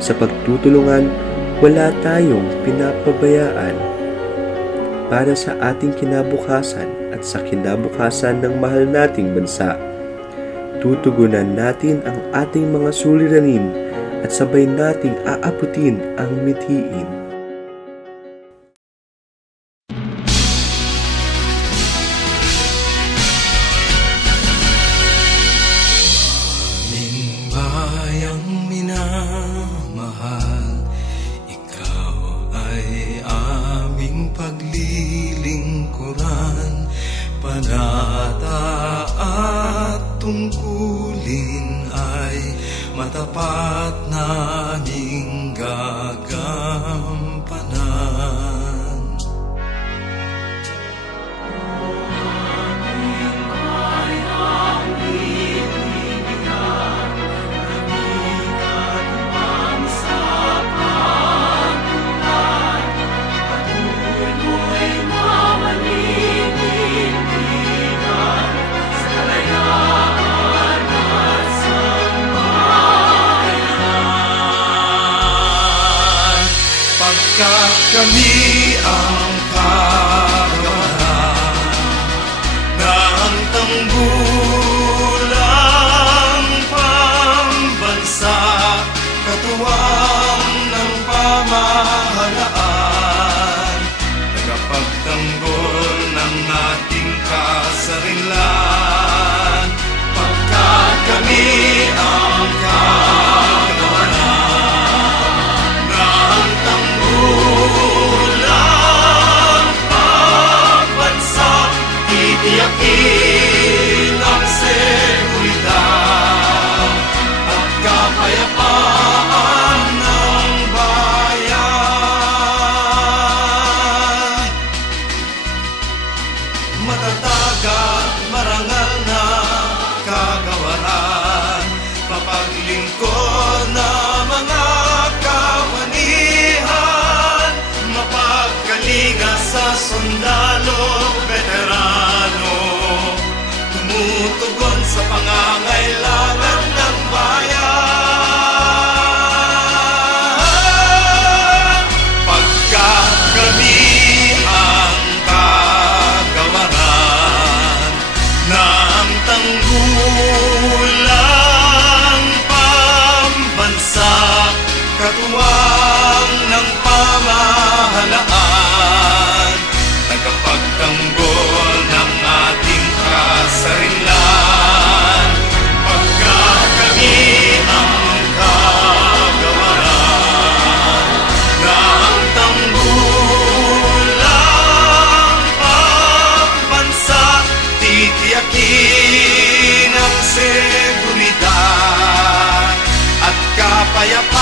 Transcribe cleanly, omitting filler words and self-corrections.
Sa pagtutulungan, wala tayong pinapabayaan. Para sa ating kinabukasan at sa kinabukasan ng mahal nating bansa, tutugunan natin ang ating mga suliranin at sabay nating aabutin ang mithiin. Aming bayang minamahal, ikaw ay aming paglilingkuran, panata at tungkulin ay matapat naming gagampanan. Aming bayang minamahal, kami sa pagtulan, patuloy na maninindigan sa kalayaan at sambahayan. Pagkat kami ang kagawaran ng tanggulang pambansa, katuwang ng pamahalaan, tagapagtanggol ng ating kasarinlan. Pagkat kami ang kagawaran ng tanggulang pambansa, titiyakin ang seguridad at kapayapaan ng bayan. Matatag at marangal na kagawaran, mapaglingkod na mga kawanihan, mapagkalinga sa sundalo, veterano, tumutugon sa pangangailangan ng bayan. Pagkat kami ang kagawaran ng tanggulang pambansa, katuwang ng pamahalaan, tagapagtanggol ng ating kasarinlan. Pagkat kami ang kagawaran ng tanggulang pambansa, titiyakin ang seguridad at kapayapaan